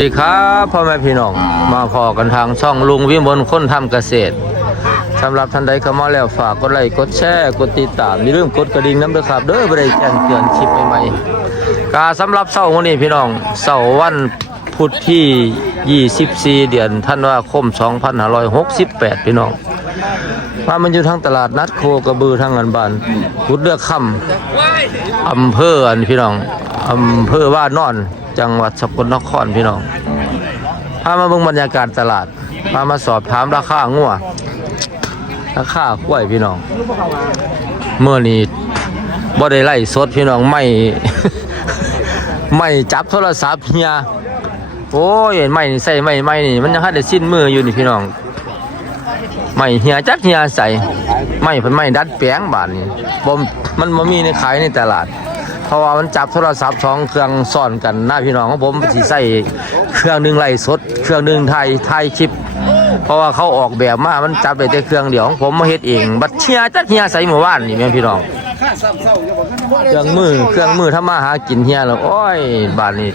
สวัสดีครับพ่อแม่พี่น้องมาพอกันทางช่องลุงวิมลคนทำเกษตรสำหรับท่านใดเข้ามาแล้วฝากกดไลค์กดแชร์กดติดตามอย่าลืมกดกระดิ่งน้ำด้วยครับเด้อบ่ได้แจ้งเตือนคลิปใหม่ๆกาสำหรับเสาร์วันนี้พี่น้องเสาร์วันพุธที่ 24 เดือนธันวาคม 2568 พี่น้องมามันอยู่ทางตลาดนัดโคกระบือทางอันบานพุดเลือกค่ำอำเภออันพี่น้องอำเภอว่านอน จังหวัดสกลนครพี่น้องพามาเบิ่งบรรยากาศตลาดพามาสอบถามราคางัวราคากล้วยพี่น้องเมื่อนี้บ่ได้ไล่สดพี่น้องไม่ ไม่จับโทรศัพท์เฮียโอ้ยไม่ใส่ไม่ไม่นี่มันยังให้ได้สิ้นมืออยู่นี่พี่น้องไม่เฮียจักเฮียใส่ไม่เพิ่นไม่ดัดแปลงบาดนี่บ่มันบ่มีในขายในตลาด เพราะว่ามันจับโทรศัพท์สองเครื่องซ้อนกันหน้าพี่น้องของผมสิใส่เครื่องหนึงไล่สด เครื่องหนึงถ่ายถ่ายคลิป เพราะว่าเขาออกแบบมามันจับได้แต่เครื่องเดียวของผมมาเฮ็ดเอง บัดเฮียจักเฮียใส่เมื่อวานนี่แม่พี่น้องเครื่องมือเครื่องมือทำมาหากินเฮียแล้วโอ้ยบาดนี้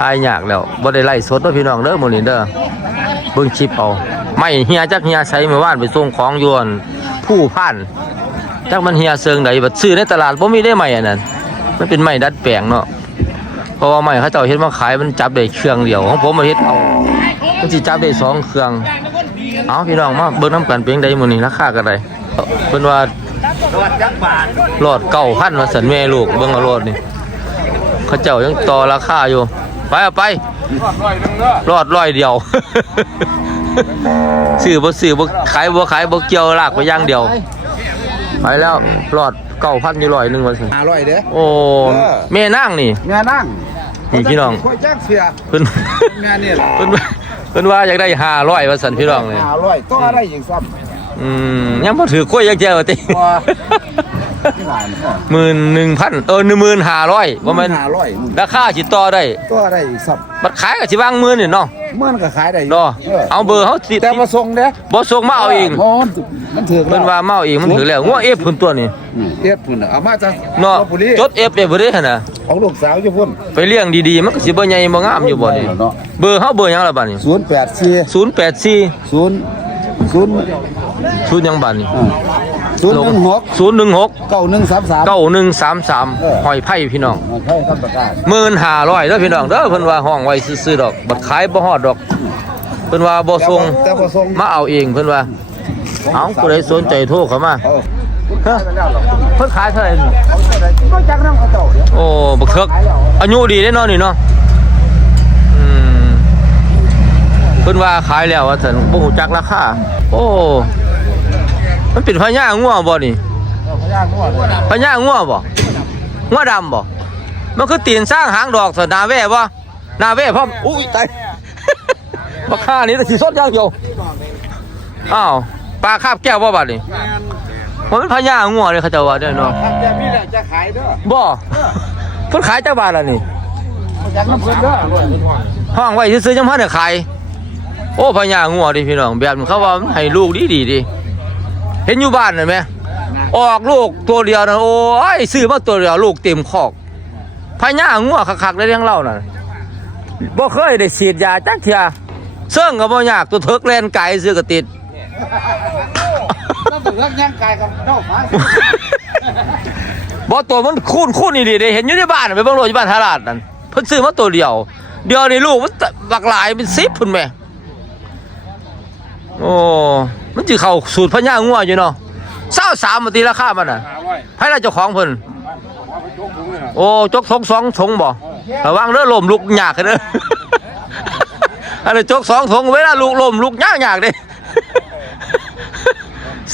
หายยากแล้วบ่ได้ไล่สดเด้อพี่น้องเด้อมื้อนี้เด้อเบิ่งคลิปเอาไม่เฮียจักเฮียใช้เมื่อวานไปส่งของยวนผู้พัน จักมันเฮียเซิงใดบัดซื้อในตลาดบ่มีได้ใหม่อันนั้นมันเป็นไม้ดัดแปลงเนาะเพราะว่าไม้เขาเจ้าเฮ็ดมาขายมันจับได้เครื่องเดียวของผมมาเฮ็ดเอามันสิจับได้สองเครื่องเอาพี่น้องมาเบิ่งนํกันเป็นจังไดมื้อนี้ราคาก็ไดเพิ่นว่ารอดเก้าพันมาสันแม่ลูกเบิ่งเอารอดนี่เขาเจ้ายังต่อราคาอยู่ไปเอาไปรอดร้อยเดียวซื้อบ่ซื้อบ่ขายบ่ขายบ่เกี่ยวลากไปย่างเดียว ไปแล้วรอดเก้าพันอยู่ร้อยหนึงว่าซั่นหาร้อยเด้อ โอ้แม่นางนี่ แม่นั่งนี่พี่น้อง ค่อยแจ้งเสียเพิ่นแม่นี่แหละเพิ่นว่าเพิ่นว่าอยากได้500ว่าซั่นพี่น้องนี่หาร้อยต้องอะไรอีกซ้อืมยังบ่ถือกล้วยจักเจ้าว่าติำว่าที่ไหนเนี่ยหมื่นหนึ่งพันเออหนึ่งหมื่นห้าร้อยว่ามันหาร้อยราคาสิต่อได้ต้องอะไรอีกซ้บัดขายก็สิวางหมื่นนี่เนาะำเมื่อนก็ขายได้ยู่เนาะเอาเบอร์เขาสิแต่มาส่งเด้อบ่ส่งมาเอาเองโมันมันถือเพิ่นว่ามาเอาเองมันถือแล้วงัวเอฟเพิ่นตัวนี้เอ็ดพุ่นน่ะเอามาจ้ะเนาะลพบุรีจดเอฟได้บ่ได้หั่นน่ะของลูกสาวอยู่พุ่นไปเลี้ยงดีๆมันก็สิบ่ใหญ่บ่งามอยู่บ่นี่เนาะเบอร์เฮาเบอร์หยังล่ะบัดนี้ศูนย์แปดสี่084 ศูนย์ศูนย์ศูนย์หยังบัดนี้ศูนย์หนึ่งหก016เก้าหนึ่งสามสาม9133หอยไผ่พี่น้องใช่ครับประกาศหมื่นห้าร้อยเด้อพี่น้องเด้อเพิ่นว่าห้องไว้ซื้อๆดอกบัดขายบ่ฮอดดอกเพิ่นว่าบ่ส่งแต่บ่ส่งมาเอาเองเพิ่นว่าเอาผู้ใดสนใจโทรเข้ามาเออฮะเพิ่นขายเท่าไหร่นี่ก็จักน้ำเขาเจ้าเดี๋ยวโอ้บักเทิกอายุดีได้เนาะนี่เนาะอืมเพิ่นว่าขายแล้วว่าซั่นบ่ฮู้จักราคาโอ้ มันเป็นพญางัวบ่นี่พญางัวเลยพญางัวบ่งัวดำบ่มันคือตีนสร้างหางดอกสนาแว่บ่นาแว่พร้อมอุ้ยตายบักค่านี่สิสดอย่างเดียวอ้าวปลาคาบแก้วบ่บัดนี่มันเป็นพญางัวเลยเขาเจ้าว่าเด้อเนาะถ้าจะมีแหละจะขายเด้อบ่เพิ่นขายจักบาทล่ะนี่จากน้ำเพิ่นเด้อห้องไว้ซื้อๆจังพันได้ขายโอ้พญางัวดิพี่น้องแบบนี้เขาว่ามันให้ลูกดีๆดิ เห็นอยู่บ้านน่ะแม่ออกลูกตัวเดียวนะโอ้ยซื้อมาตัวเดียวลูกเต็มคอกพญางัวคักๆได้เลี้ยงเล่าน่ะบ่เคยได้ฉีดยาจักเทื่อเสิ่งก็บ่ยากตัวเถิกแลนไก่ซื้อก็ติดต้องถึงร่างย่างกายกับเจ้าฟ้าบ่ตัวมันคูนคูนนี่ดิได้เห็นอยู่ในบ้านน่ะไปเบิ่งโลดอยู่บ้านทาราดนั่นเพิ่นซื้อมาตัวเดียว เดียวนี่ลูกมันบักหลายเป็น10พุ่นแหม่ โอ้มันสิเข้าสูตรพญางัวอยู่เนาะ23มาตีราคามันน่ะให้เราเจ้าของเพิ่นโอ้จกทงสองทงบ่ระวังเด้อลมลุกยากเด้ออันนี้จกสองทงเวลาลุกลมลุกยากยากเด้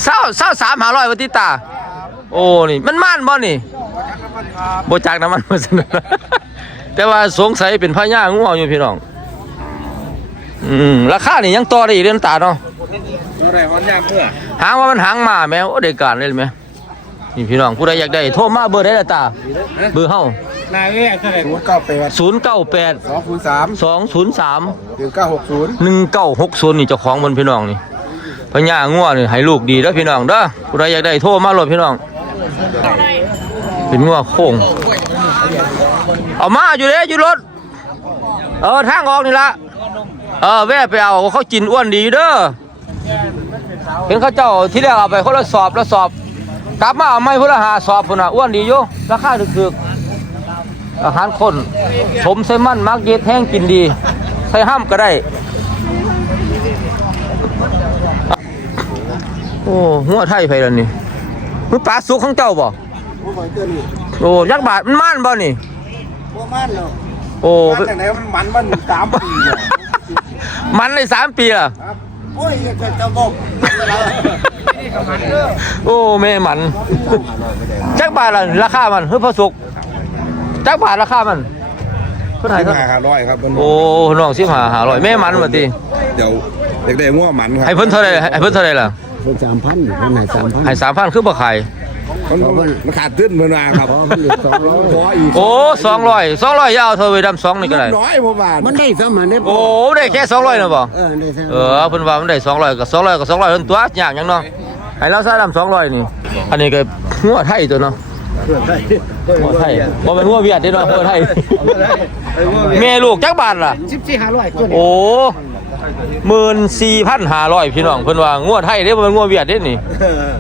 เศร้าเศร้าสามหาร้อยวันที่ตา โอ้นี่มันม่านบ่นี่บ่จากน้ำมันมาสนแต่ว่าสงสัยเป็นพญางูอยู่พี่น้อง อืมราคานี่ยังต่อได้อีกเดือนตาเนาะ อะไรวันย่างเพื่อหางว่ามันหางมาแม่โอ้ได้การเลยไหมนี่พี่น้องผู้ใดอยากได้โทรมาเบอร์ได้ละตาเบอร์เฮานายเอ้ยเท่าไหร่ศูนย์เก้าแปด098สองศูนย์สาม203หนึ่งเก้าหกศูนย์หนึ่งเก้าหกศูนย์นี่เจ้าของมันพี่น้องนี่พญางัวนี่ให้ลูกดีแล้วพี่น้องเด้อผู้ใดอยากได้โทรมาโหลดพี่น้อง เป็นงัวโค้งเอามาอยู่เด้อยู่รถเออทางออกนี่ละเออแว่ไปเอาเขากินอ้วนดีเด้อ เห็นเขาเจ้าที่แรกเอาไปคนละสอบละสอบ กลับมาเอาไม่คนละหาสอบพุ่นน่ะอ้วนดีอยู่ราคาถูกๆอาหารคนสมใส่มันมักเย็ดแห้งกินดี ใส่ห้ามก็ได้ โอ้หัวไทยไผแล้วนี่มันปลาสุกของเจ้าบ่ผู้บริตัวนี้โอ้ยักษ์บาทมันม่านบ่นี่พวกมันเนาะโอ้มาจากไหนมันมันมันสามปีเนี่ยมันในสามปีละครับ โอ้ยจะจะบอกนี่ก็มันเด้อโอ้แม่มันจักบาทละราคามันเฮ้ยพอสุกจักบาทราคามันเท่าไหร่สิบเท่าไหร่ห้าร้อยครับเพิ่นโอ้น้องสิบห้าห้าร้อยแม่มันมาติเดี๋ยวเด็กๆง่วงมันครัให้เพิ่นเท่าไหร่ให้เพิ่นเท่าไหร่ล่ะเป็นสามพันคนไหนสามพันให้สามพันคือบ่ขาย มันมันขาดขึ้นเพิ่นมาครับพอมันเหลือสองร้อยขออีกโอ้สองร้อยสองร้อยยาวเท่าไปดำสองนี่ก็ได้ น้อยผมว่ามันได้สมันได้โอ้ได้แค่สองร้อยนะบ่เออได้สามเออเพิ่นว่ามันได้สองร้อยกับสองร้อยกับสองร้อยเพิ่นตัวยากหยังเนาะให้เราใช้ดำสองร้อยนี่ อันนี้ก็หัวไทยตัวเนาะหัวไทยบ่เป็นหัวเวียดเด้เนาะหัวไทย แม่ลูกจักบาทล่ะ สิบสี่ห้าร้อยตัวนี้โอ้ หมื่นสี่พันห้าร้อยพี่น้องเพิ่นว่างัวไทยเด้บ่เป็นงัวเวียดเด้นี่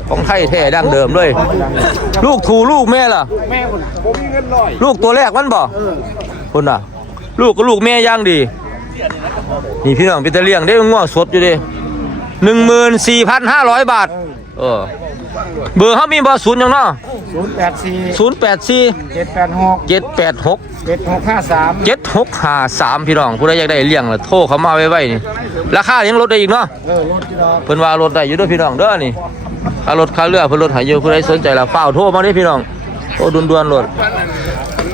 ของไทยแท้ดั้งเดิมเลย ลูกถูลูกแม่ล่ะแม่คนผมมีเงินร้อยลูกตัวแรกมันบ่พุ่นน่ะ ลูกก็ลูกแม่ย่างดี นี่พี่น้องพี่ตะเลี้ยงได้งัวสดอยู่เด้หนึ่งหมื่นสี่พันห้าร้อยบาท เออ เบอร์เขามีบ่ศูนย์หยังเนาะศูนย์แปดสี่ศูนย์แปดสี่เจ็ดแปดหกเจ็ดแปดหกเจ็ดหกห้าสามเจ็ดหกห้าสามพี่น้องผู้ใดอยากได้เลี้ยงล่ะโทรเขามาไว้ไว้นี่ราคายังลดได้อีกเนาะเออรถที่เราเพิ่นว่ารถได้อยู่เด้อพี่น้องเด้อนี่ค่ารถค่าเรือเพิ่นรถหายอยู่ผู้ใดสนใจล่ะฟ้าวโทรมาเด้อพี่น้องโอ้ด่วนๆรถ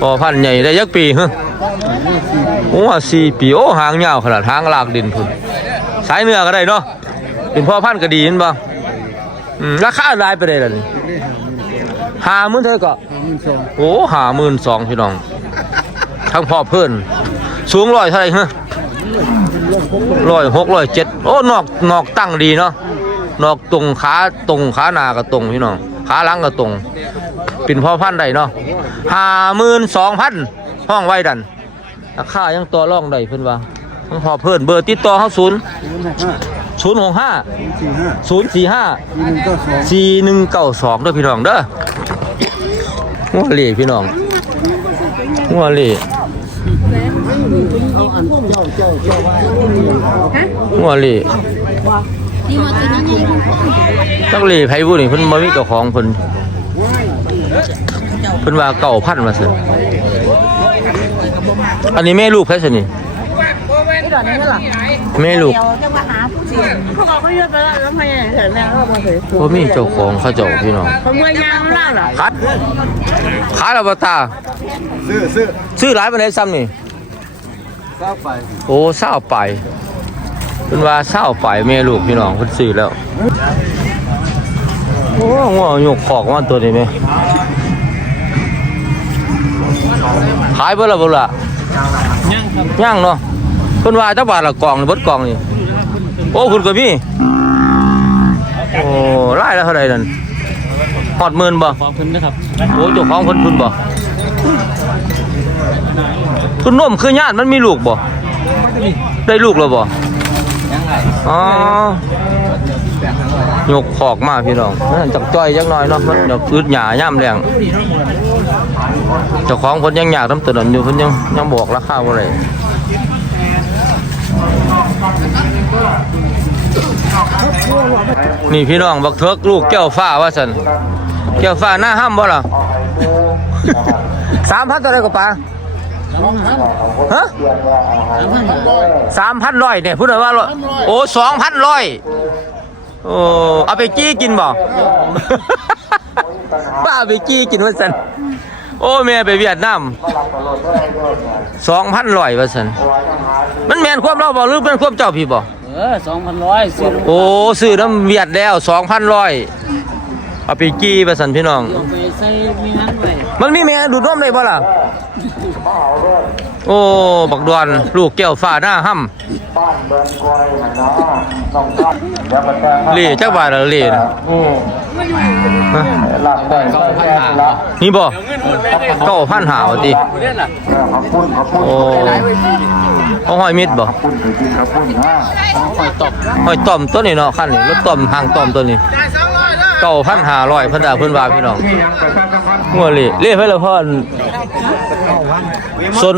พอพันใหญ่ได้ยักปีฮะโอ้สี่ปีโอ้หางยาวขนาดหางลากดินพุ่นสายเนื้อก็ได้เนาะเป็นพ่อพันธุ์ก็ดีเห็นบ่ อืมราคาหลายไปได้ล่ะนี่ห้าหมื่นเท่าก็โอ้ห้าหมื่นสองพี่น้อง ทั้งพ่อเพิ่นสูงร้อยเท่าไหร่ฮะร้อยหกร้อยเจ็ดโอ้นอกนอกตั้งดีเนาะนอกตรงขาตรงขาหน้าก็ตรงพี่น้องขาหลังก็ตรงเป็นพ่อพันธุ์ได้เนาะห้าหมื่นสองพันห้องไว้ดันราคายังต่อรองได้เพิ่นว่าทั้งพ่อเพิ่นเบอร์ติดต่อเขาศูนย์ ศูนย์หกห้าสี่ห้าศูนย์สี่ห้าหนึ่งก็สองสี่หนึ่งเก้าสองเด้อพี่น้องเด้อหัวเล่พี่น้องหัวเล่หัวเล่จักเล่ไผบุนี่เพิ่นบ่มีเจ้าของเพิ่นเพิ่นว่าเก่าพันมาซั่นอันนี้แม่ลูกไผซั่น นี่แม่ลูกจะมาหาผู้เสียพวกเขาก็เยอะไปแล้วแล้วพยายามเห็นแม่ก็มาเผยบ่มีเจ้าของเขาเจ้าพี่น้องเขาเมื่อยยางเล่าหรอคัดขายแล้วบ่ตาซื้อซื้อซื้อหลายปานใดซ้ำนี่เก้าไปโอ้เศร้าไปเป็นว่าเศร้าไปแม่ลูกพี่น้องเพิ่นซื้อแล้วโอ้งัวหยกขอกมาตัวนี้ไหมขายเบ่ละบ่ละย่างครับย่างเนาะ เพิ่นว่าจักบาทละกล่องนี่เบิดกล่องนี่โอ้คุณก็มีโอ้รายละเท่าใดนั่นฮอดหมื่นบ่ของเพิ่นนะครับโอ้เจ้าของเพิ่นเพิ่นบ่คุณนมคือญาติมันมีลูกบ่ได้ลูกแล้วบ่อ๋อยกขอกมาพี่น้องนั่นจักจ้อยจักหน่อยเนาะมันจะอึดหยาย่ำแรงเจ้าของเพิ่นยังอยากทำตัวนั้นอยู่เพิ่นยังยังบอกราคาบ่ได้ นี่พี่น้องบักเทิกลูกแก้วฟ้าว่าซั่นแก้วฟ้าหน้าห้ำบ่ล่ะสามพันตัวใดก็ปลาฮะสามพันร้อยเนี่ยพูดหน่อยว่าร้อยโอ้สองพันร้อยโอ้เอาไปจี้กินบ่ป้าเอาไปจี้กินว่าสันโอ้แม่ไปเวียดนามสองพันร้อยว่าสันมันแมนควบเราบ่หรือเป็นควบเจ้าพี่บ่ เออสองพันร้อยซื้อโอ้ซื้อน้ำเวียดแล้วสองพันร้อยเอาไปจี้ว่าสันพี่น้องไปใส่มีนั้นไปมันมีแม่ดูดนมได้บ่ล่ะ โอ้ บักดวนลูกแก้วฟ้าหน้าห้ำเล่จักบาทละเล่นะฮะนี่บ่เก้าพันหาวะติโอ้ เอาห้อยมิดบ่ห้อยตอมห้อยตอมตัวนี้เนาะคันนี้รถตอมหางตอมตัวนี้เก้าพันห้าร้อยเพิ่นด่าเพิ่นว่าพี่น้องงัวเล่เล่ไผละพ่อนซน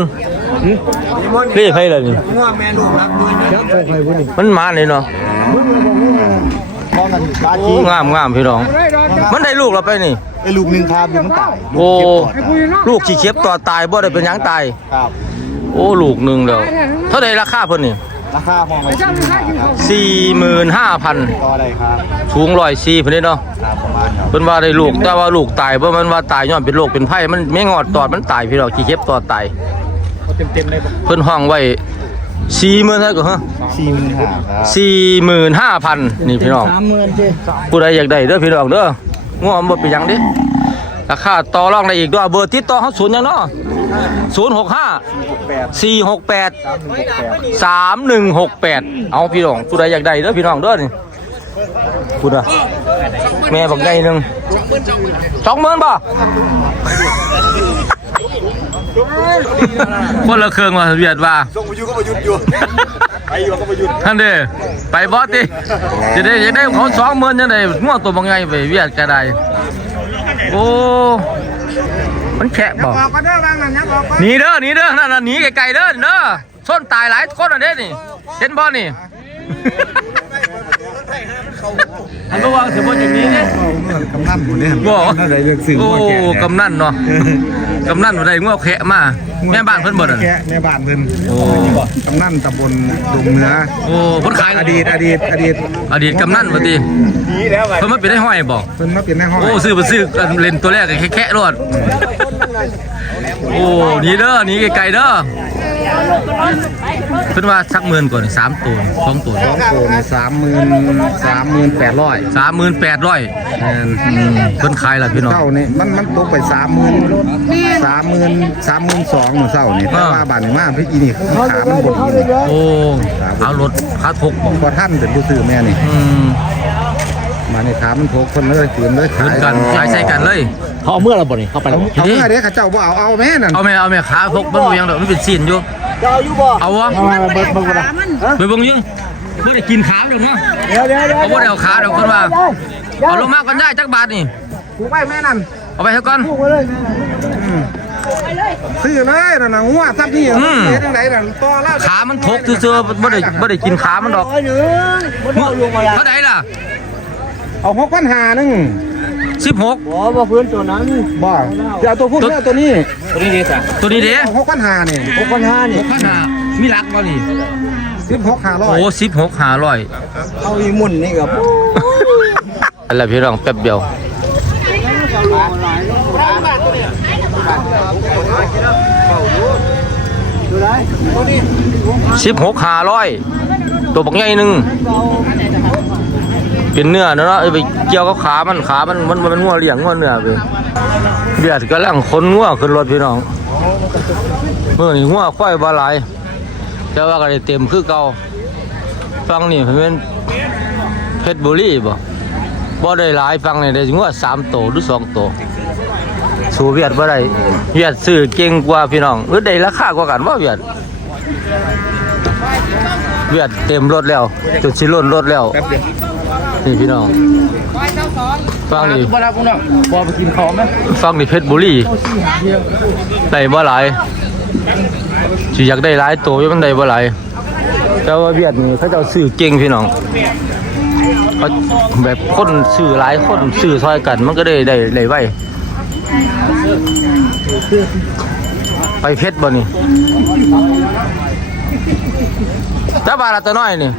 เล่ไผละนี่มันมาเลยเนาะโอ้งามงามพี่น้อง มันได้ลูกเราไปนี่ไอ้ลูกหนึ่งครับอยู่มันตายโอ้ลูกขี้เข็บต่อตายบ่ได้เป็นหยังตายครับ โอ้ลูกหนึ่งเดียวเท่าไดราคาเพิ่นนี่ราคามองไปสี่หมื่นห้าพันต่อได้ครับสูงร้อยสี่เพิ่นนี่เนาะครับประมาณครับเพิ่นว่าได้ลูกแต่ว่าลูกตายเพราะมันว่าตายย้อนเป็นโรคเป็นไข้มันไม่งอดตอดมันตายพี่น้องขี้เข็บต่อตายเต็มเต็มๆเลยเพิ่นห้องไว้สี่หมื่นเท่าก็ฮะสี่หมื่นห้าครับสี่หมื่นห้าพันนี่พี่น้องสามหมื่นเจ็ดผู้ใดอยากได้เด้อพี่น้องเด้อง่วงบ่เป็นหยังเดิราคาต่อรองได้อีกด้วยเบอร์ติดต่อเขาศูนย์หยังเนาะ ศูนย์หกห้าแปดสี่หกแปดสามหนึ่งหกแปดสามหนึ่งหกแปดเอาพี่น้องผู้ใดอยากได้เด้อพี่น้องเด้อนี่พูดอะแม่บอกไงหนึ่งสองหมื่นบ่คนละเครื่องว่าเวียดว่าส่งไปอยู่ก็ไปหยุดอยู่ไปอยู่ก็ไปหยุดท่านเด้ไปบอสติจะได้จะได้เขาสองหมื่นยังไงมั่วตัวบางไงไปเวียดก็ได้โอ้ มันแฉะบ่ออกก็ได้บางนั่นยังออกก็หนีเด้อหนีเด้อนั่นน่ะหนีไกลๆเด้อเด้อส้นตายหลายคนอะเด้นี่เห็นบ่นี่อันบ่วางสิบ่อย่างนี้เด้กำนันผมเนี่ยบ่นั่นได้เลือกซื้อโอ้มาแกะกำนันเนาะ กำนันบ่ได้งัวแขะมาแม่บ้านเพิ่นบ่น่ะแกะแม่บ้านเพิ่นโอ้ กำนันตำบลดงเหนือโอ้เพิ่นขายอดีตอดีตอดีตอดีตกำนันบ่ติเพิ่นมาเป็นได้ห้อยบ่เพิ่นมาเป็นในห้องโอ้ซื้อไปซื้อกันเล่นตัวแรกแค่แค่รอดโอ้หนี่เด้อหนี่ไกลๆเด้อ เพิ่นว่าสักหมื่นก่อนนี่สามตัวนี่สองตัวสองโกนี่สามหมื่นสามหมื่นแปดร้อยสามหมื่นแปดร้อยแทนเพิ่นขายล่ะพี่น้อง เศร้านี่มันมันตกไปสามหมื่นสามหมื่นสามหมื่นสองหมื่นเศร้านี่แต่ว่าบาทหนึ่งมากพี่อีนี่ขามันบดอีนี่โอ้เอารถขาทกบ่พอท่านเป็นผู้ซื้อแม่นี่อืมมาในขามันทกคนเลยขืนเลยคืขานยกันขายใส่กันเลย เขาเอาเมื่อเราบ่นี่เข้าไปแล้วเอาเมื่อเด้ข้าเจ้าบ่เอาเอาแม่นั่นเอาแม่เอาแม่ขาทกมันบ่ยังดอกมันเป็นซีนอยู่ เอาวะมันไปขามันไปเบิ่งอยู่บ่ได้กินขาดอกเนาะเดี๋ยวเดี๋ยวเดี๋ยวเอาบ่ได้เอาขาดอกเพิ่นว่าเอาลงมาก่อนได้จักบาทนี่ผูกไว้แม่นั่นเอาไปเถอะก่อนซื้อเลยนั่นน่ะงัวทับที่อืม เฮ็ดจังไดนั่นต่อแล้วขามันทกซื่อๆบ่ได้บ่ได้กินขามันดอกร้อยหนึ่งบ่ต้องลงมาละเท่าไหร่ล่ะเอาหกพันหานึง16บ่บ่พื้นตัวนั้นบ่จะเอาตัวพุ่นหรือเอาตัวนี้ตัวนี้เด้จ้ะตัวนี้เด้เอาหกพันหานี่หกพันห้านี่ขนาดมีรักบ่นี่สิบหกห้าร้อยโอ้16 500เอาอีหมุนนี่กับอะไรพี่น้องแป๊บเดียวสิบหกห้าร้อยตัวบักใหญ่หนึ่ง เป็นเนื้อเนาะเอาไปเกี่ยวกับขามันขามันมันมันงัวเลี้ยงงัวเนื้อไปเบียดกำลังคนงัวขึ้นรถพี่น้องเมื่อนี่งัวควายบาหลายแต่ว่าก็ได้เต็มคือเก่าฟังนี่เพิ่นเป็นเพชรบุรีบ่บ่ได้หลายฟังนี่ได้งัวสามโตหรือสองโตสูเวียดบ่ได้เวียดซื้อเก่งกว่าพี่น้องหรือได้ราคากว่ากันบ่าเวียดเวียดเต็มรถแล้วจนสิล้นรถแล้ว นี่พี่น้องฟังนี่บ่รับนน่ะบ่ไปกินข้าวมั้ยฟังนี่เพชรบุรีได้บ่หลายสิอยากได้หลายโตอยู่มันได้บ่หลายแต่ว่าเวียดนี่เขาจ้าซื้อเก่งพี่น้องเขาแบบคนซื้อหลายคนซื้อซอยกันมันก็ได้ได้ได้ไวไปเพชรบ่นี่จ้าบาละตัวน้อยนี่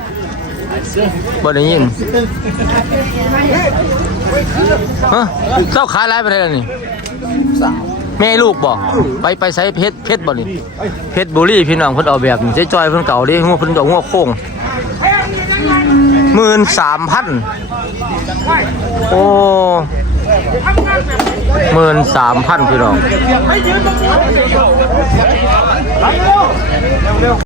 บ่ได้ยินฮะเจ้าขายหลายไปได้แล้วนี่แม่ลูกบ่ไปไปใส่เพชรเพชรบ่นี่เพชรบุรีพี่น้องเพิ่นเอาแบบนี้จอยเพิ่นเก่าดิหัวเพิ่นเอาหัวโค้งหมื่นสามพันโอ้หมื่นสามพันพี่น้อง